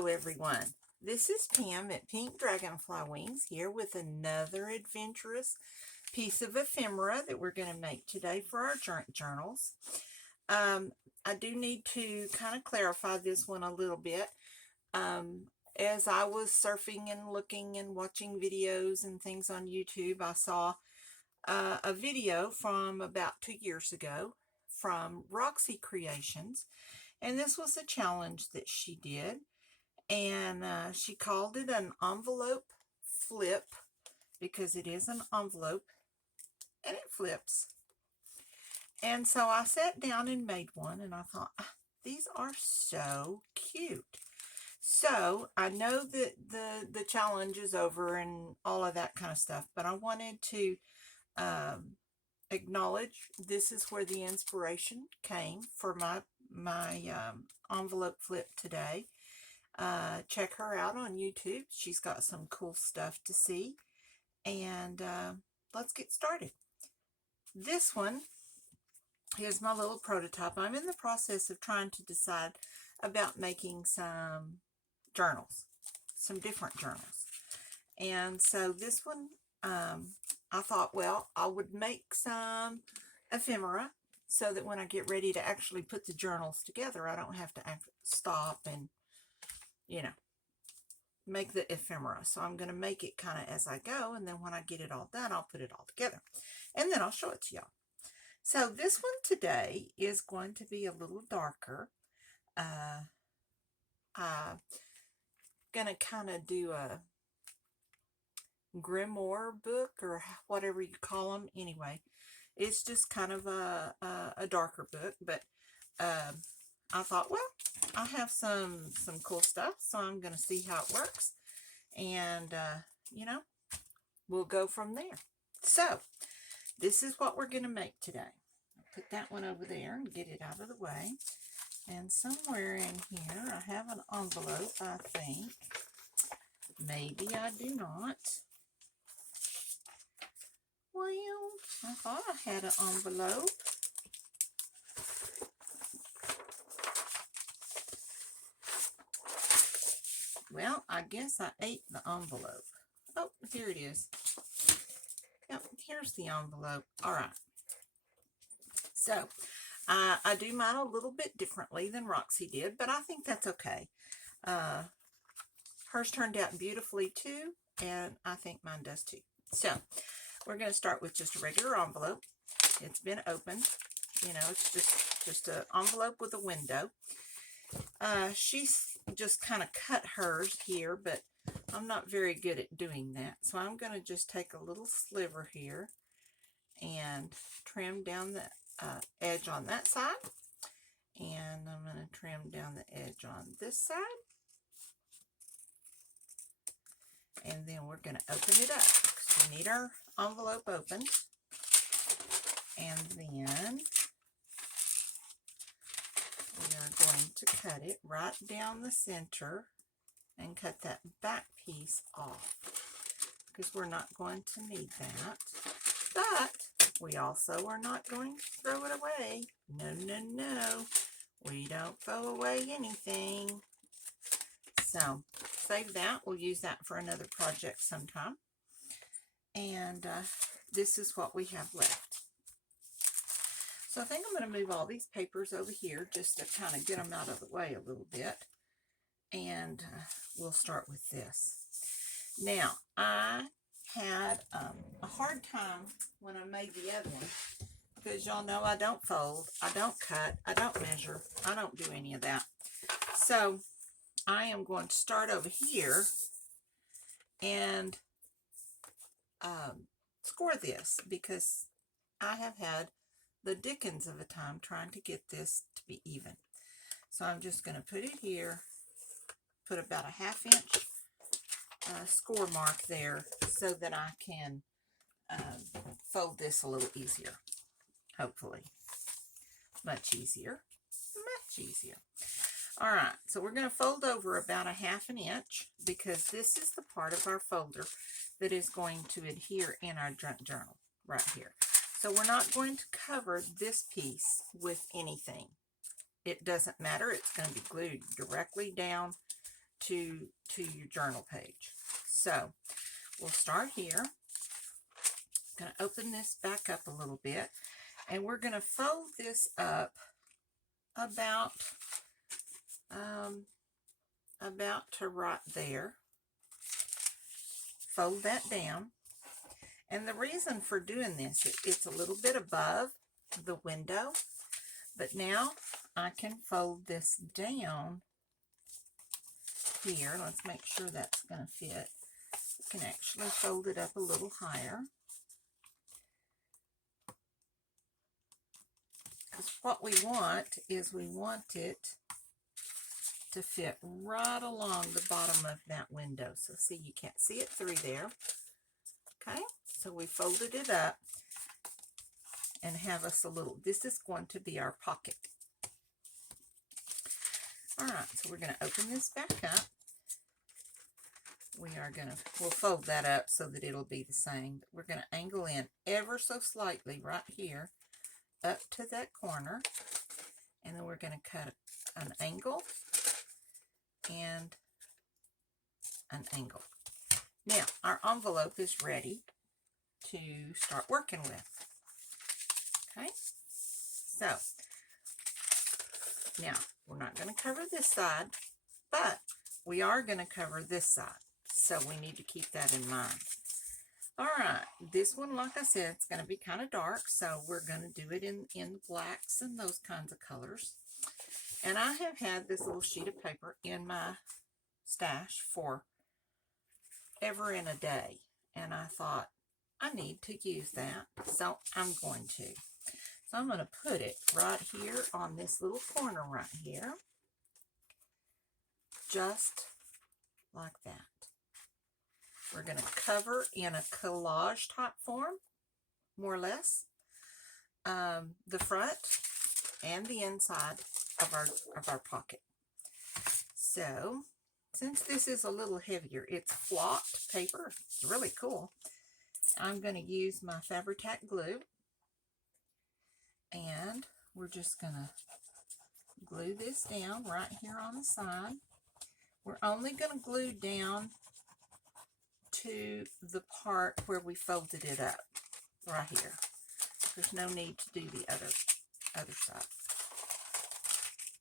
Hello everyone, this is Pam at Pink Dragonfly Wings here with another adventurous piece of ephemera that we're going to make today for our journals. I do need to kind of clarify this one a little bit. As I was surfing and looking and watching videos and things on YouTube, I saw a video from about 2 years ago from Roxy Creations, and this was a challenge that she did. And she called it an envelope flip because it is an envelope and it flips. And so I sat down and made one, and I thought, these are so cute. So I know that the challenge is over and all of that kind of stuff, but I wanted to acknowledge this is where the inspiration came for my envelope flip today. Check her out on YouTube. She's got some cool stuff to see. And let's get started. This one is my little prototype. I'm in the process of trying to decide about making some journals, some different journals. And so this one, I thought, well, I would make some ephemera so that when I get ready to actually put the journals together, I don't have to stop and make the ephemera. So I'm going to make it kind of as I go, and then when I get it all done, I'll put it all together, and then I'll show it to y'all. So this one today is going to be a little darker. I'm going to kind of do a grimoire book or whatever you call them. Anyway, it's just kind of a darker book, but I thought, well, I have some cool stuff, so I'm going to see how it works, and we'll go from there. So this is what we're going to make today. I'll put that one over there and get it out of the way, and somewhere in here I have an envelope, I think. Maybe I do not. Well, I thought I had an envelope. Well, I guess I ate the envelope. Oh, here it is. Yep, here's the envelope. All right. So, I do mine a little bit differently than Roxy did, but I think that's okay. Hers turned out beautifully too, and I think mine does too. So, we're going to start with just a regular envelope. It's been opened. It's just an envelope with a window. She's just kind of cut hers here, but I'm not very good at doing that. So I'm going to just take a little sliver here and trim down the edge on that side. And I'm going to trim down the edge on this side. And then we're going to open it up because we need our envelope opened. And then we are going to cut it right down the center and cut that back piece off because we're not going to need that. But we also are not going to throw it away. No, no, no. We don't throw away anything. So save that. We'll use that for another project sometime. And this is what we have left. So I think I'm going to move all these papers over here just to kind of get them out of the way a little bit. And we'll start with this. Now, I had a hard time when I made the other one because y'all know I don't fold, I don't cut, I don't measure, I don't do any of that. So I am going to start over here and score this because I have had the dickens of a time trying to get this to be even. So I'm just going to put it here, put about a 1/2 inch score mark there so that I can fold this a little easier, hopefully. Much easier, much easier. All right, so we're going to fold over about a 1/2 inch because this is the part of our folder that is going to adhere in our journal right here. So we're not going to cover this piece with anything. It doesn't matter. It's going to be glued directly down to your journal page. So we'll start here. I'm going to open this back up a little bit, and we're going to fold this up about to right there. Fold that down. And the reason for doing this, it's a little bit above the window, but now I can fold this down here. Let's make sure that's going to fit. You can actually fold it up a little higher. Because what we want is we want it to fit right along the bottom of that window. So see, you can't see it through there. Okay, so we folded it up and have us a little, this is going to be our pocket. All right, so we're going to open this back up. We'll fold that up so that it'll be the same. We're going to angle in ever so slightly right here up to that corner, and then we're going to cut an angle and an angle. Now, our envelope is ready to start working with. Okay, so now we're not going to cover this side, but we are going to cover this side. So we need to keep that in mind. All right, this one, like I said, it's going to be kind of dark, so we're going to do it in blacks and those kinds of colors. And I have had this little sheet of paper in my stash for ever and a day, and I thought I need to use that, so I'm going to. So I'm going to put it right here on this little corner right here, just like that. We're going to cover in a collage type form, more or less, the front and the inside of our pocket. So, since this is a little heavier, it's flocked paper. It's really cool. I'm going to use my Fabri-Tac glue, and we're just going to glue this down right here on the side. We're only going to glue down to the part where we folded it up, right here. There's no need to do the other side.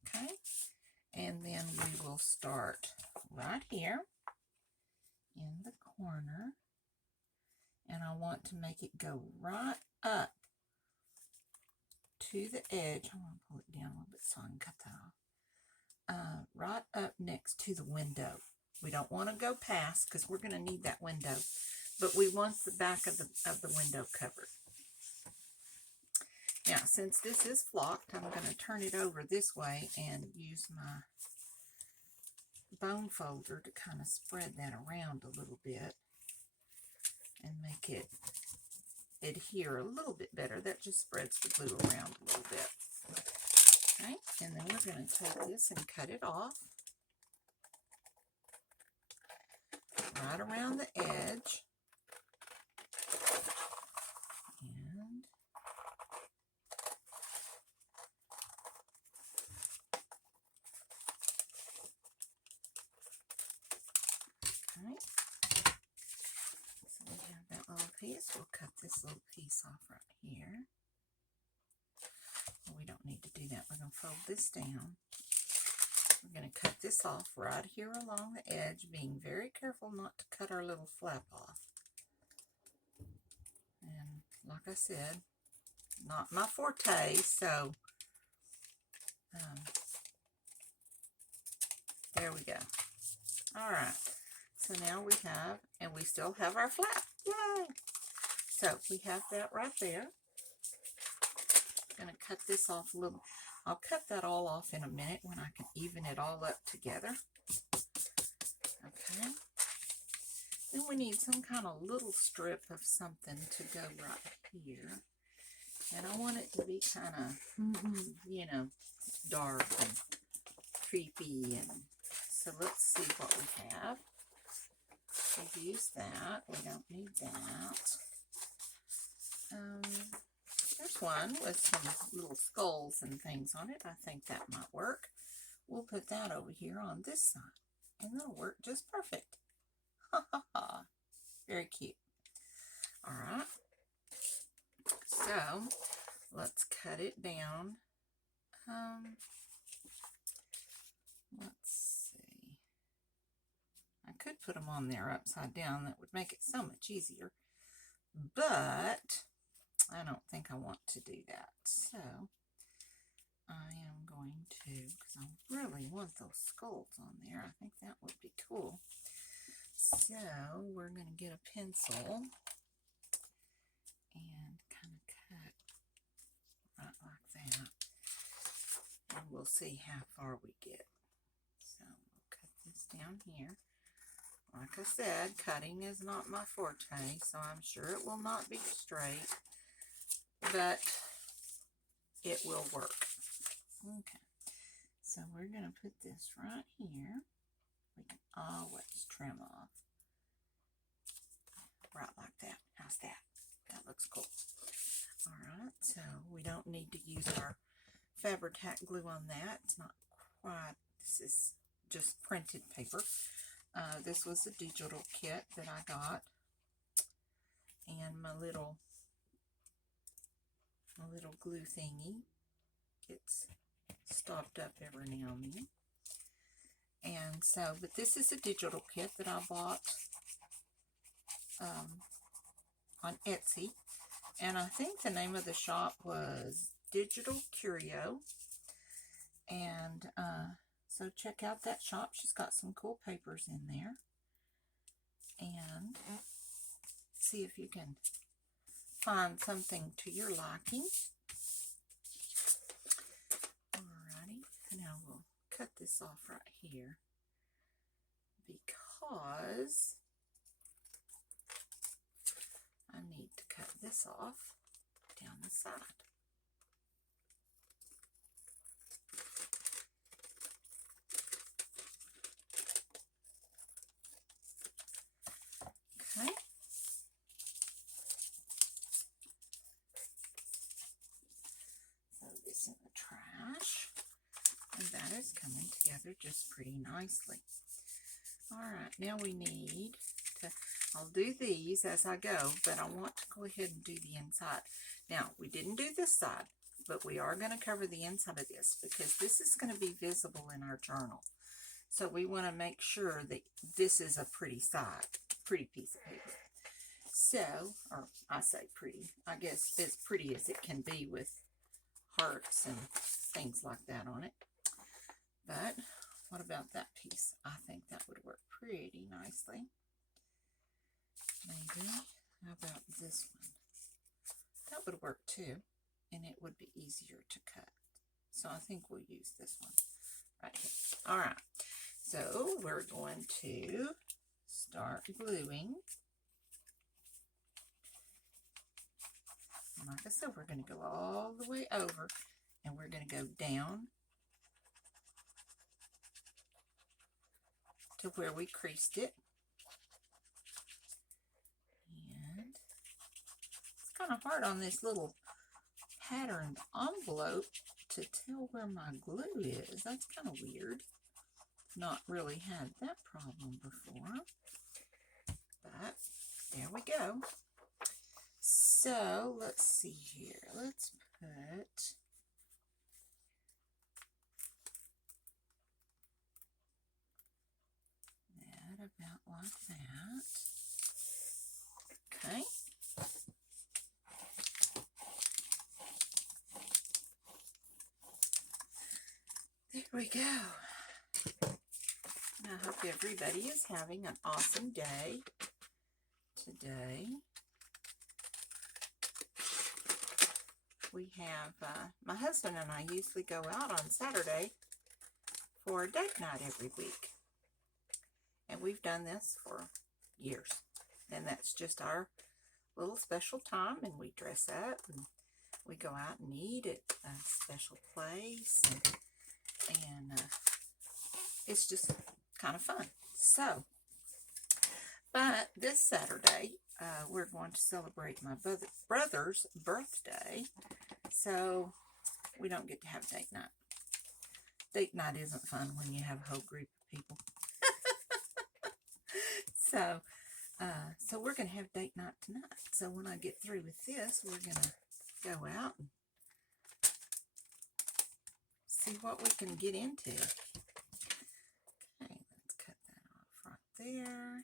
Okay, and then we will start right here in the corner, and I want to make it go right up to the edge. I'm going to pull it down a little bit so I can cut that off. Right up next to the window. We don't want to go past because we're going to need that window, but we want the back of the window covered. Now, since this is flocked, I'm going to turn it over this way and use my bone folder to kind of spread that around a little bit and make it adhere a little bit better. That just spreads the glue around a little bit. Okay, and then we're going to take this and cut it off right around the edge. And okay, so we have that little piece. We'll cut this little piece off right here. Well, we don't need to do that. We're going to fold this down. We're going to cut this off right here along the edge, being very careful not to cut our little flap off. And like I said, not my forte, so there we go. All right, so now we have, and we still have our flap. Yay! So we have that right there. I'm going to cut this off a little. I'll cut that all off in a minute when I can even it all up together. Okay. Then we need some kind of little strip of something to go right here. And I want it to be kind of, you know, dark and creepy. And so let's see what we have. We've used that. We don't need that. There's one with some little skulls and things on it. I think that might work. We'll put that over here on this side. and that'll work just perfect. Ha ha ha. Very cute. All right. So let's cut it down. Let's see. I could put them on there upside down. That would make it so much easier. But I don't think I want to do that. So I am going to, because I really want those skulls on there. I think that would be cool. So we're going to get a pencil and kind of cut right like that. And we'll see how far we get. So we'll cut this down here. Like I said, cutting is not my forte, so I'm sure it will not be straight, but it will work. Okay, so we're going to put this right here. We can always trim off. Right like that. How's that? That looks cool. Alright, so we don't need to use our Fabri-Tac glue on that. It's not quite, this is just printed paper. This was a digital kit that I got. And my little glue thingy gets stopped up every now and then. And so, but this is a digital kit that I bought on Etsy, and I think the name of the shop was Digital Curio, and so check out that shop. She's got some cool papers in there, and see if you can find something to your liking. Alrighty, now we'll cut this off right here because I need to cut this off down the side. Okay. Throw this in the trash. And that is coming together just pretty nicely. Alright, now we need to, I'll do these as I go, but I want to go ahead and do the inside. Now, we didn't do this side, but we are going to cover the inside of this because this is going to be visible in our journal. So we want to make sure that this is a pretty side, pretty piece of paper. So, or I say pretty, I guess as pretty as it can be with hearts and things like that on it. But what about that piece? I think that would work pretty nicely. Maybe, how about this one? That would work too, and it would be easier to cut. So I think we'll use this one right here. All right, so we're going to start gluing. And like I said, we're going to go all the way over, and we're going to go down to where we creased it. And it's kind of hard on this little patterned envelope to tell where my glue is. That's kind of weird. Not really had that problem before. But there we go. So let's see here. Let's put that about like that. Okay. There we go. I hope everybody is having an awesome day today. We have, my husband and I usually go out on Saturday for a date night every week. And we've done this for years. And that's just our little special time, and we dress up and we go out and eat at a special place, and it's just kind of fun. So, but this Saturday, we're going to celebrate my brother's birthday, so we don't get to have date night. Date night isn't fun when you have a whole group of people. So, so we're going to have date night tonight. So when I get through with this, we're going to go out and see what we can get into. Okay, let's cut that off right there.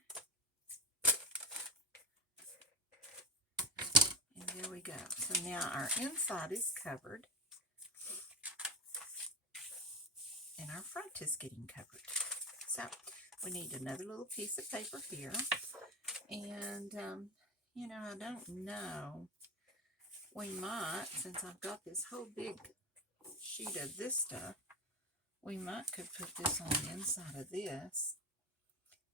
And there we go. So now our inside is covered. And our front is getting covered. So we need another little piece of paper here. And, you know, I don't know. We might, since I've got this whole big sheet of this stuff, we might could put this on the inside of this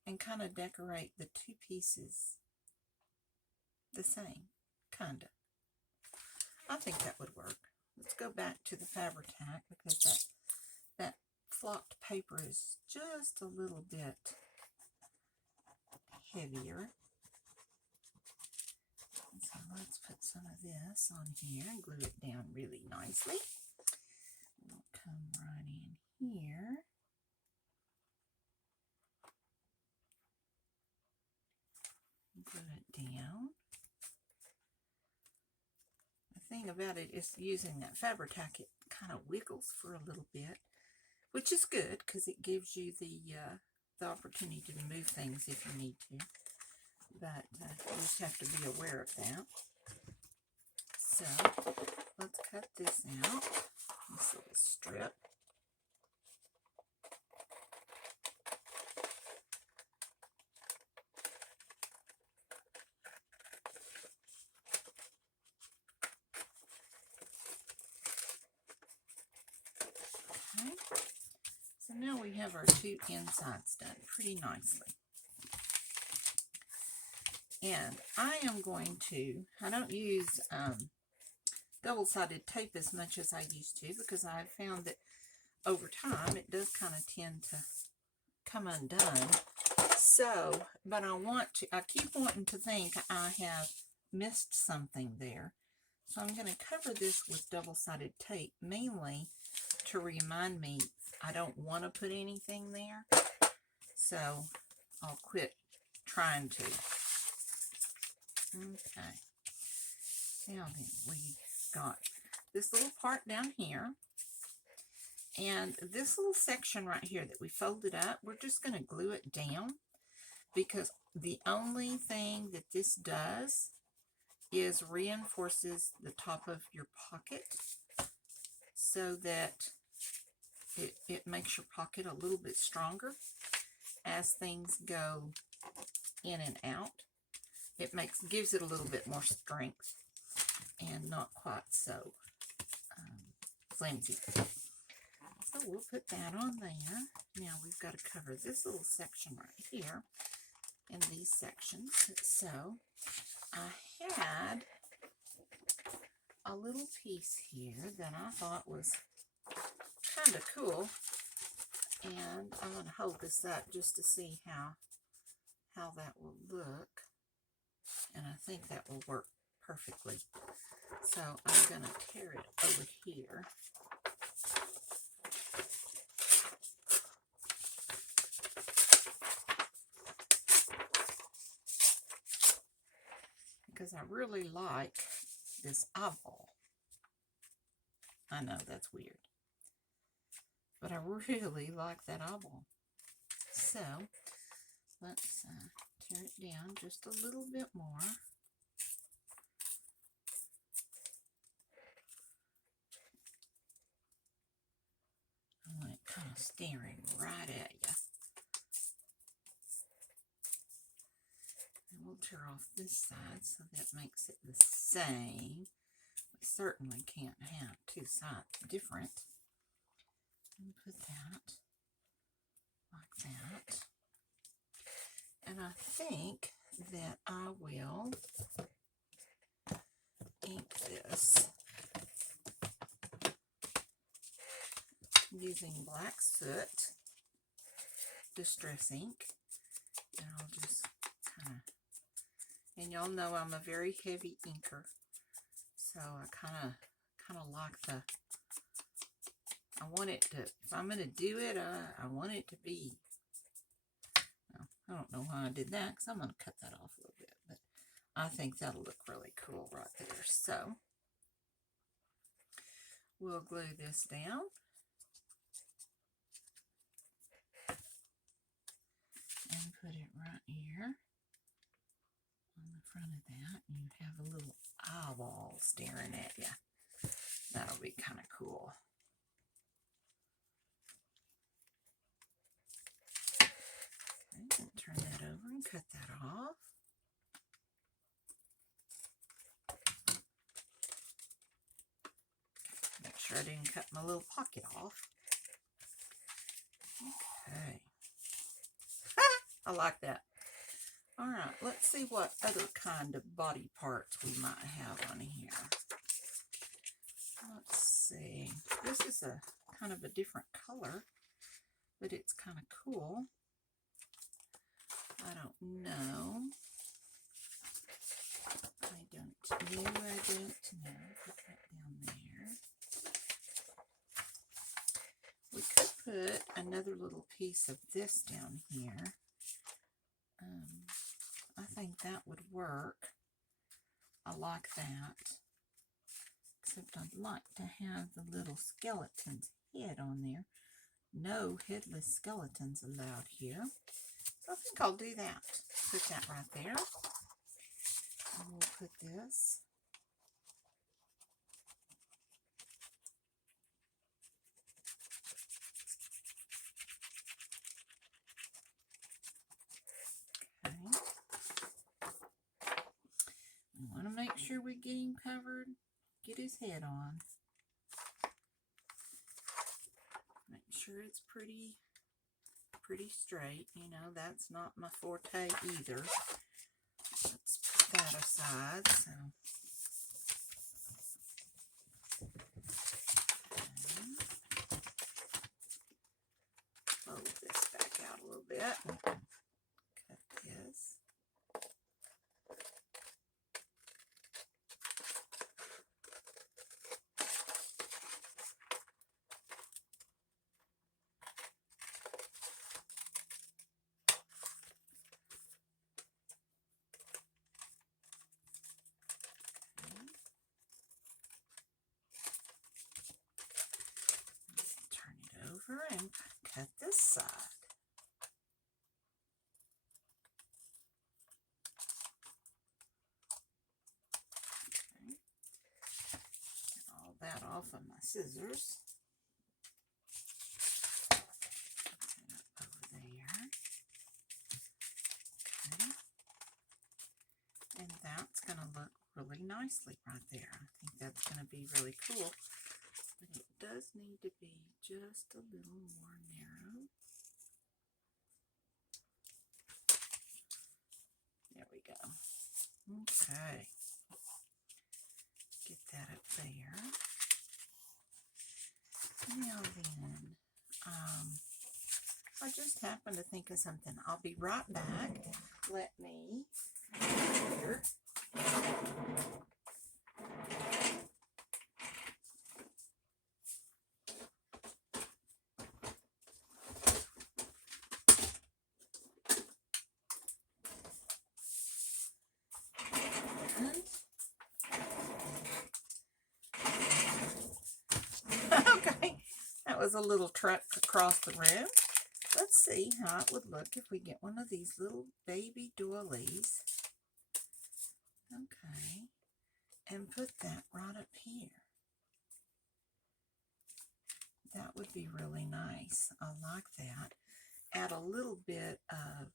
and kind of decorate the two pieces the same, kind of. I think that would work. Let's go back to the Fabri-Tac because that flocked paper is just a little bit heavier. So let's put some of this on here and glue it down really nicely. We'll come right in here. Glue it down. The thing about it is using that Fabri-Tac, it kind of wiggles for a little bit, which is good because it gives you the opportunity to move things if you need to. But you just have to be aware of that. So let's cut this out, this little strip. Okay. So now we have our two insides done pretty nicely. And I am going to, I don't use double-sided tape as much as I used to because I've found that over time it does kind of tend to come undone. So, but I keep wanting to think I have missed something there. So I'm going to cover this with double-sided tape, mainly to remind me I don't want to put anything there. So I'll quit trying to. Okay. Now then, we got this little part down here. And this little section right here that we folded up, we're just going to glue it down because the only thing that this does is reinforces the top of your pocket so that it makes your pocket a little bit stronger as things go in and out. It gives it a little bit more strength and not quite so flimsy. So we'll put that on there. Now we've got to cover this little section right here and these sections. So I had a little piece here that I thought was kind of cool. And I'm going to hold this up just to see how that will look. And I think that will work perfectly. So I'm going to tear it over here. Because I really like this eyeball. I know that's weird. But I really like that eyeball. So let's tear it down just a little bit more. I want it kind of staring right at you. And we'll tear off this side so that makes it the same. We certainly can't have two sides different. And put that like that. And I think that I will ink this using black soot distress ink. And I'll just kind of, and y'all know I'm a very heavy inker. So I kind of like the, I want it to, if I'm going to do it, I want it to be, well, I don't know why I did that, because I'm going to cut that off a little bit, but I think that'll look really cool right there. So we'll glue this down. And put it right here on the front of that. You have a little eyeball staring at you. That'll be kind of cool. Okay, turn that over and cut that off. Make sure I didn't cut my little pocket off. Okay. I like that. All right, let's see what other kind of body parts we might have on here. Let's see. This is a kind of a different color, but it's kind of cool. I don't know. I don't know. Put that down there. We could put another little piece of this down here. I think that would work. I like that. Except I'd like to have the little skeleton's head on there. No headless skeletons allowed here. So I think I'll do that. Put that right there. And we'll put this. Okay. We want to make sure we get him covered. Get his head on. Make sure it's pretty straight. You know, that's not my forte either. Let's put that aside. So fold this back out a little bit. Cut this. Turn it over and cut this side. Okay. Get all that off of my scissors. Put that over there. Okay. And that's going to look really nicely right there. I think that's going to be really cool. But it does need to be just a little more narrow. There we go. Okay. Get that up there. Now then, I just happened to think of something. I'll be right back. Let me here. Okay, that was a little trek across the room. Let's see how it would look if we get one of these little baby doilies. Okay, and put that right up here. That would be really nice. I like that. Add a little bit of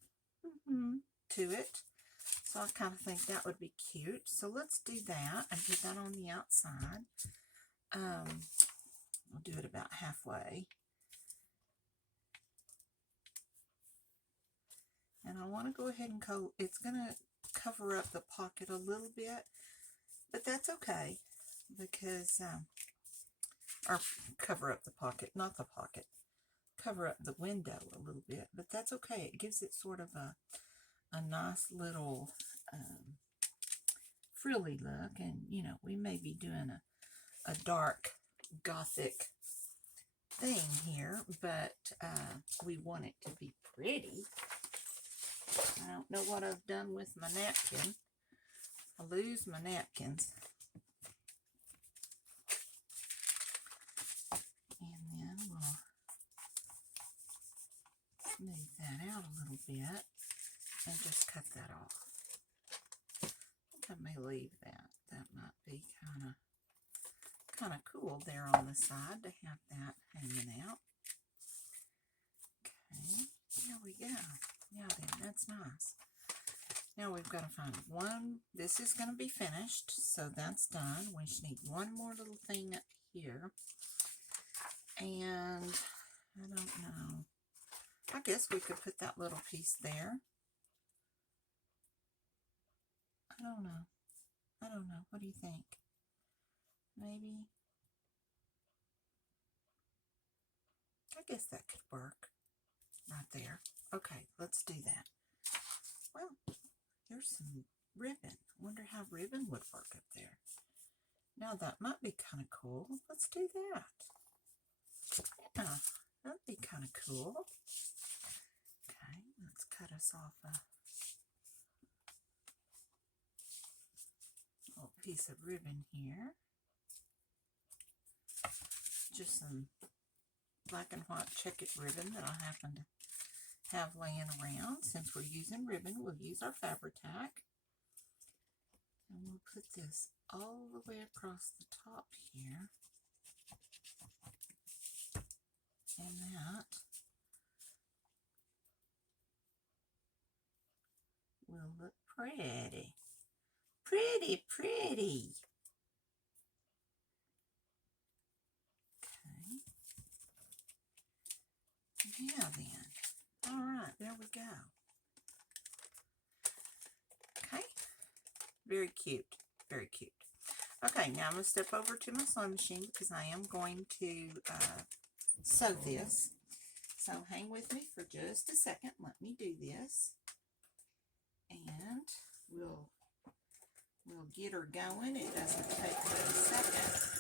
to it. So I kind of think that would be cute. So let's do that and put that on the outside. We'll do it about halfway. And I want to go ahead and it's going to cover up the pocket a little bit, but that's okay because, or cover up the pocket, not the pocket, cover up the window a little bit, but that's okay. It gives it sort of a nice little frilly look, and you know, we may be doing a dark gothic thing here, but we want it to be pretty. I don't know what I've done with my napkin. I lose my napkins. And then we'll smooth that out a little bit and just cut that off. I think I may leave that. That might be kind of cool there on the side to have that hanging out. Okay, there we go. Now then, that's nice. Now we've got to find one. This is going to be finished, so that's done. We just need one more little thing up here. And I don't know. I guess we could put that little piece there. I don't know. I don't know. What do you think? Maybe. I guess that could work right there. Okay, let's do that. Well, there's some ribbon. I wonder how ribbon would work up there. Now that might be kind of cool. Let's do that. Yeah, that'd be kind of cool. Okay, let's cut us off a little piece of ribbon here. Just some black and white checkered ribbon that I happen to have laying around. Since we're using ribbon, we'll use our Fabri-Tac. And we'll put this all the way across the top here. And that will look pretty. Pretty, pretty. Okay. Yeah, then. All right, there we go. Okay. Very cute. Very cute. Okay, now I'm going to step over to my sewing machine because I am going to sew this. So hang with me for just a second. Let me do this. And we'll get her going. It doesn't take but a second.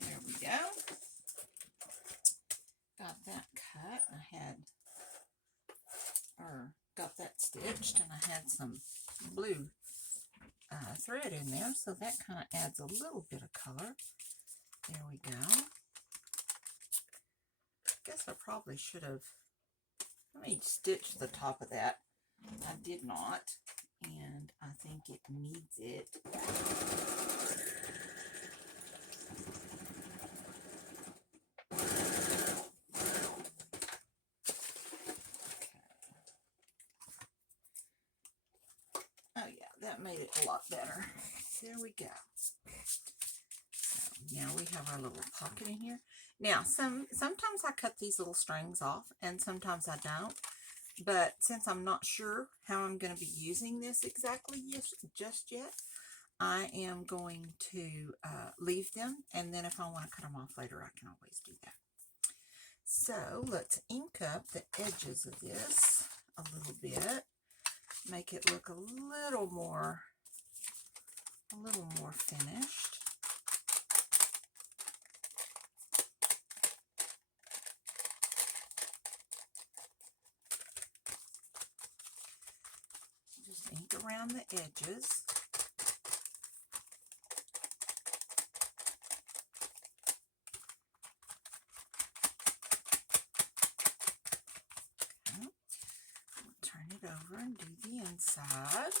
There we go. Got that cut. Got that stitched, and I had some blue thread in there, so that kind of adds a little bit of color. There we go. Guess I probably should have, let me stitch the top of that. I did not, and I think it needs it. Oh yeah, that made it a lot better. There we go. So now we have our little pocket in here. Now, sometimes I cut these little strings off, and sometimes I don't. But since I'm not sure how I'm going to be using this exactly just yet, I am going to leave them, and then if I want to cut them off later, I can always do that. So let's ink up the edges of this a little bit. Make it look a little more finished. Just ink around the edges. Okay. We'll turn it over and do the inside.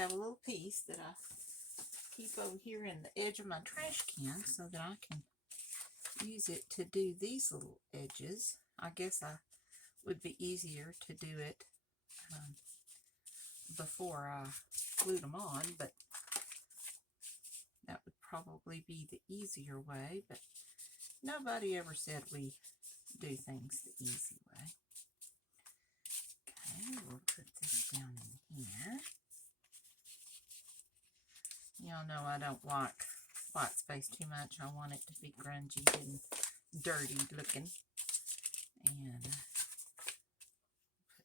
have a little piece that I keep over here in the edge of my trash can so that I can use it to do these little edges. I guess I would be easier to do it before I glued them on, but that would probably be the easier way, but nobody ever said we do things the easy way. Okay, we'll put this down in here. Y'all know I don't like white space too much. I want it to be grungy and dirty looking. And put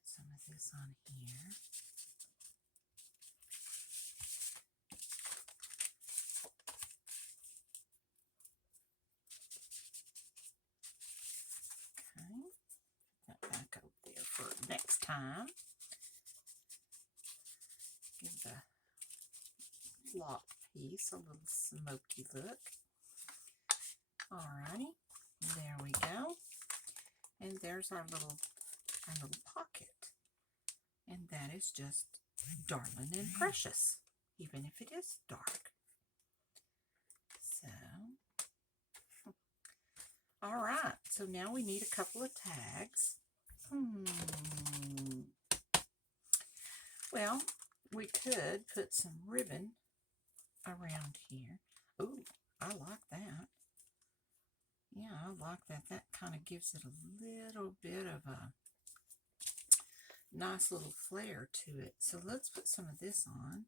some of this on here. Okay, put that back over there for next time. Give the flock piece a little smoky look. Alrighty, there we go. And there's our little pocket. And that is just darling and precious, even if it is dark. So, alright, so now we need a couple of tags. Well, we could put some ribbon around here. Ooh, I like that. Yeah, I like that. That kind of gives it a little bit of a nice little flair to it. So let's put some of this on.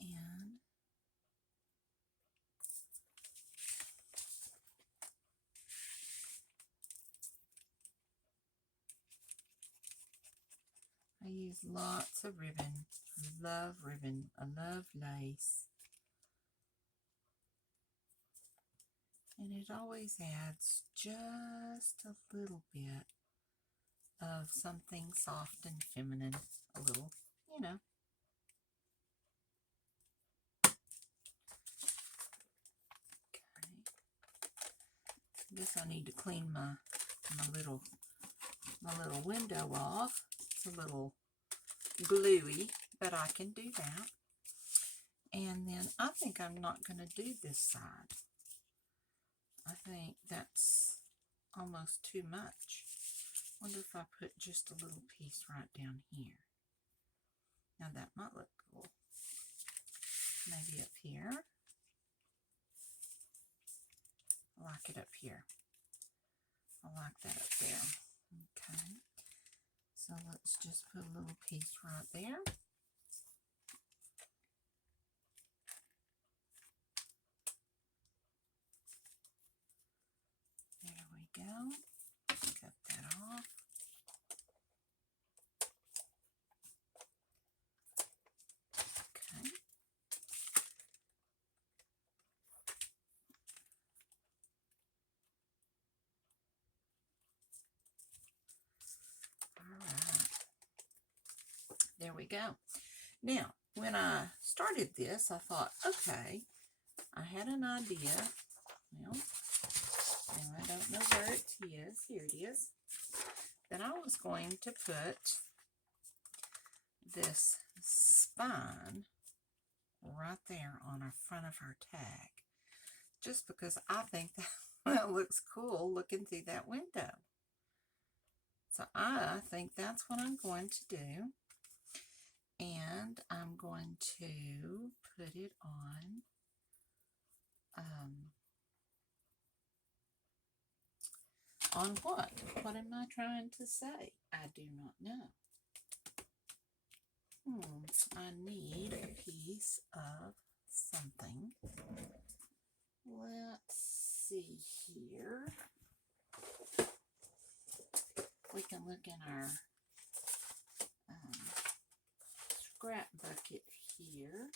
And I use lots of ribbon. I love ribbon. I love lace. And it always adds just a little bit of something soft and feminine. A little, you know. Okay. Guess I need to clean my little window off. It's a little gluey, but I can do that. And then I think I'm not going to do this side. I think that's almost too much. Wonder if I put just a little piece right down here. Now that might look cool. Maybe up here. I like it up here. I like that up there. Okay. So let's just put a little piece right there. There we go. Cut that off. Okay. All right. There we go. Now, when I started this, I thought, okay, I had an idea. Well, now I don't know where it is. Here it is. That I was going to put this spine right there on the front of our tag. Just because I think that looks cool looking through that window. So I think that's what I'm going to do. And I'm going to put it on what? What am I trying to say? I do not know. I need a piece of something. Let's see here. We can look in our scrap bucket here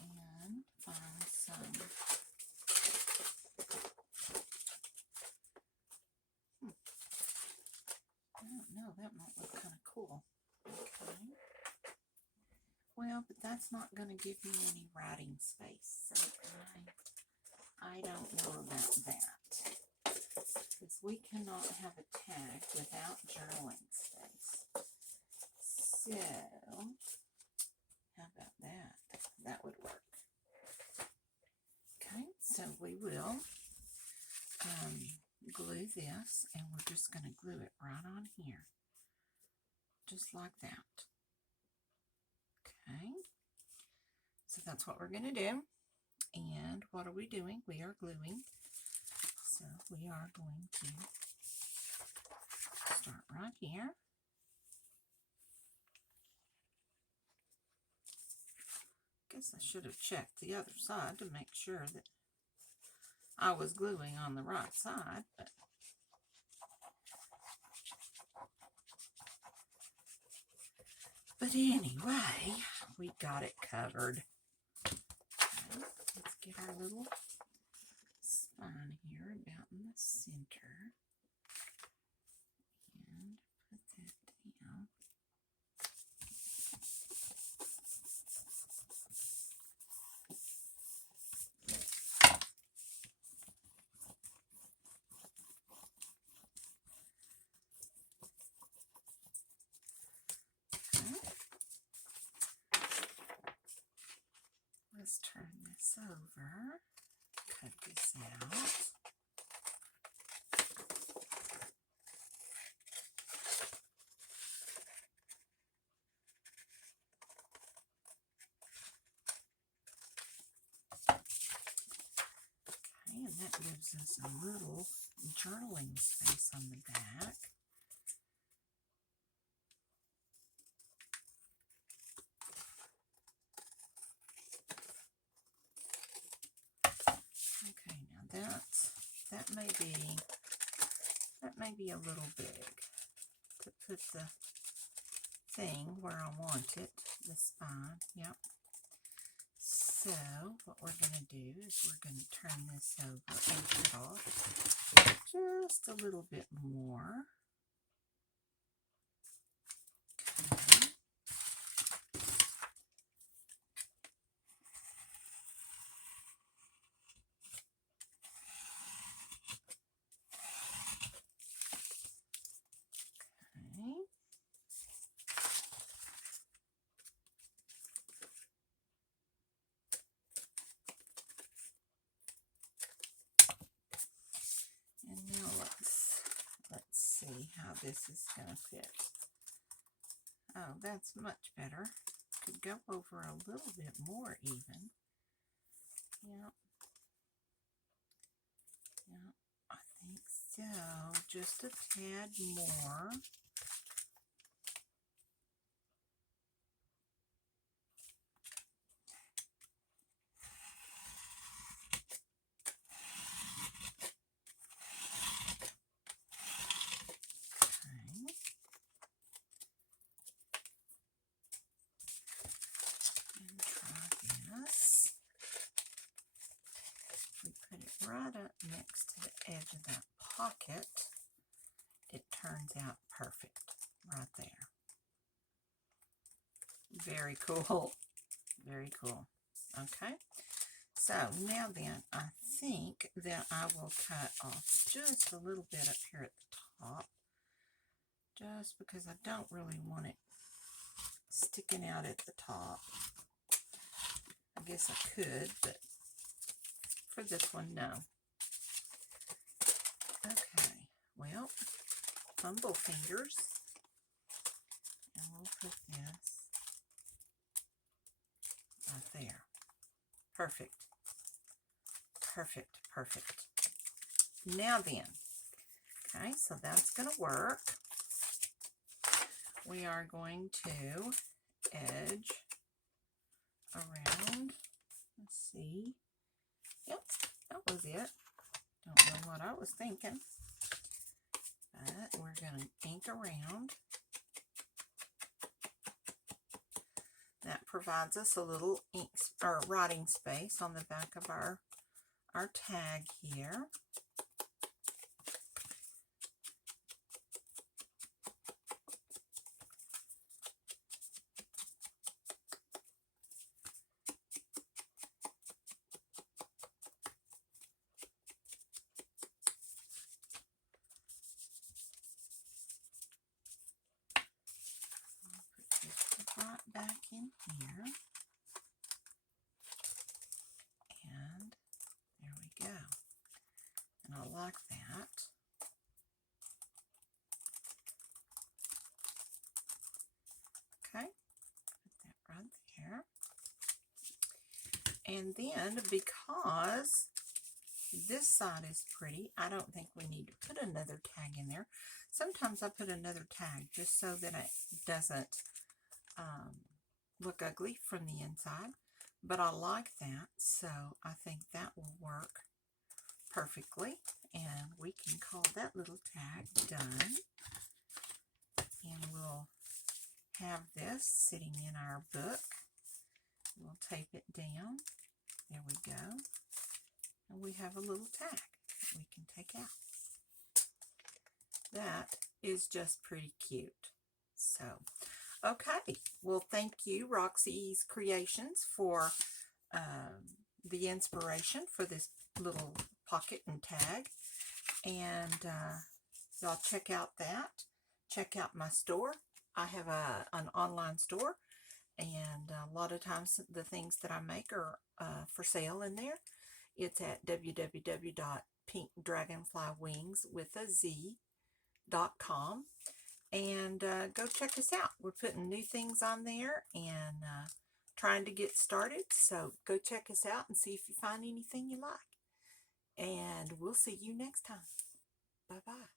and find some I don't know, that might look kind of cool. Okay. Well, but that's not going to give me any writing space, so I don't know about that. Because we cannot have a tag without journaling space. So, how about that? That would work. Okay, so we will glue this, and we're just going to glue it right on here. Just like that. Okay, so that's what we're going to do. And what are we doing? We are gluing. So we are going to start right here. Guess I should have checked the other side to make sure that I was gluing on the right side, but anyway, we got it covered. Okay, let's get our little spine here about in the center and put that down. Let's turn this over, cut this out. Okay, and that gives us a little journaling space on the back. Okay, now that may be a little big to put the thing where I want it, the spine. Yep. So what we're going to do is we're going to turn this over and cut off just a little bit more. Okay. And now let's see how this is going to fit. Oh, that's much better. Could go over a little bit more even. Yep. Yep, I think so. Just a tad more. Right up next to the edge of that pocket, it turns out perfect right there. Very cool. Very cool. Okay, so now then I think that I will cut off just a little bit up here at the top, just because I don't really want it sticking out at the top. I guess I could, but for this one, no. Okay, well, humble fingers, and we'll put this right there. Perfect. Perfect, perfect. Now then, okay, so that's going to work. We are going to edge around. Let's see. Yep, that was it. Don't know what I was thinking. But we're going to ink around. That provides us a little ink or writing space on the back of our tag here. And then, because this side is pretty, I don't think we need to put another tag in there. Sometimes I put another tag just so that it doesn't look ugly from the inside. But I like that, so I think that will work perfectly. And we can call that little tag done. And we'll have this sitting in our book. We'll tape it down. There we go. And we have a little tag that we can take out. That is just pretty cute. So, okay. Well, thank you, Roxy's Creations, for the inspiration for this little pocket and tag. And y'all check out that. Check out my store. I have an online store, and a lot of times the things that I make are for sale in there. It's at www.pinkdragonflywings.com, and go check us out. We're putting new things on there and trying to get started, so go check us out and see if you find anything you like. And we'll see you next time. Bye-bye.